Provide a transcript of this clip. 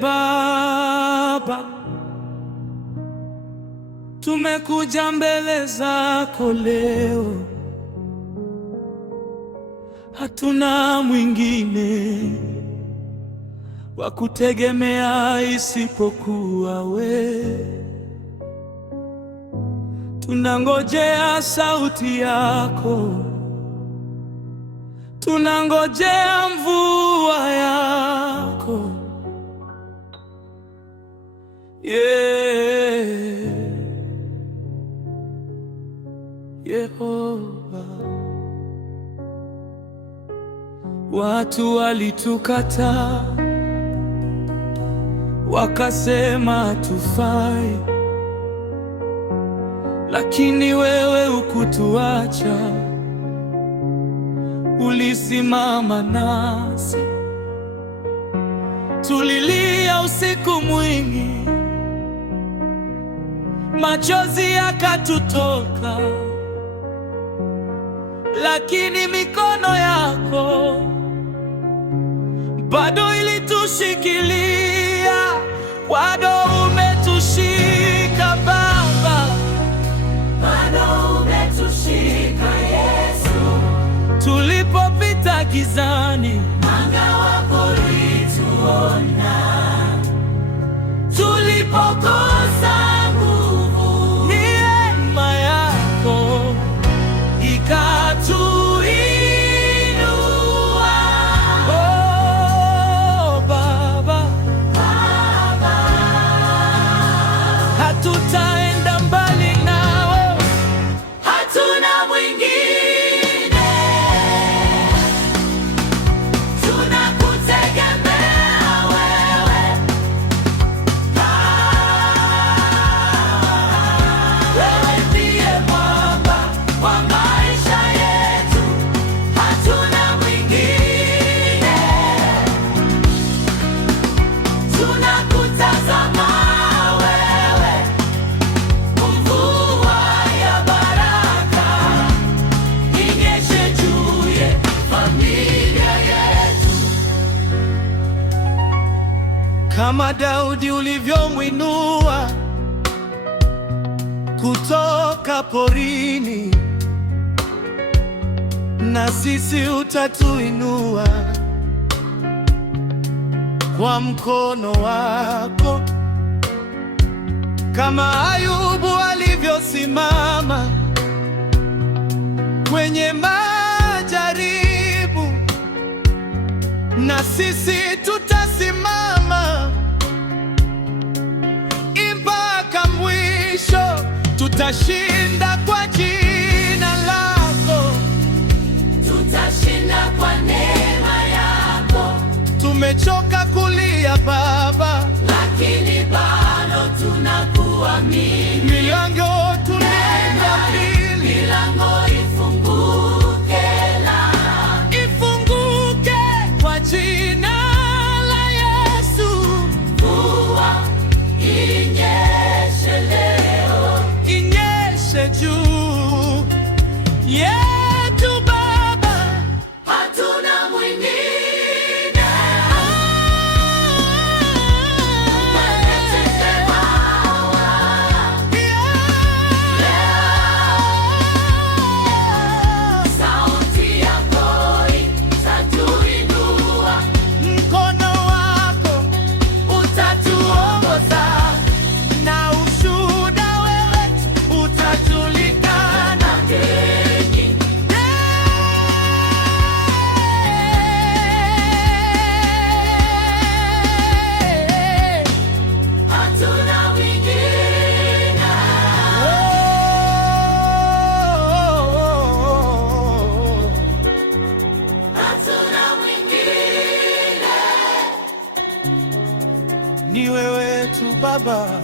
Baba, tumekuja mbele zako leo, hatuna mwingine wa kutegemea isipokuwa wewe. Tunangojea sauti yako, tunangojea mvua yako. Yehova, watu walitukataa, wakasema hatufai, lakini wewe hukutuacha, ulisimama nasi. Tulilia usiku mwingi, machozi yakatutoka, lakini mikono yako bado ilitushikilia, bado umetushika Baba, bado umetushika Yesu. Tulipopita gizani, mwanga wako ulituona, tulipokosa nguvu, neema yako ikatuinua. Oh Baba, hatutaenda mbali nawe, hatuna mwingine, tunakutegemea wewe. Wewe ndiye mwamba wa maisha yetu, hatuna mwingine, tunakutazama wewe, mvua ya baraka inyeshe juu ya familia yetu. kama Daudi ulivyomwinua kutoka porini, na sisi utatuinua kwa mkono wako, kama Ayubu alivyosimama kwenye majaribu, na sisi tutasimama mpaka mwisho. Tutashinda kwa jina lako, Tutashinda kwa neema yako, tumechoka kulia Baba, lakini bado tunakuamini. milango tunaenda mbili, Milango ifunguke, ifunguke kwa jina la Yesu. mvua inyeshe leo, Inyeshe juu yetu Baba, hatuna mwingine, sauti yako itatuinua, mkono wako utatuongoza, na ushuhuda wewe utajulikana. Kenyi hatuna mwingine, hatuna mwingine. Ni wewe tu Baba.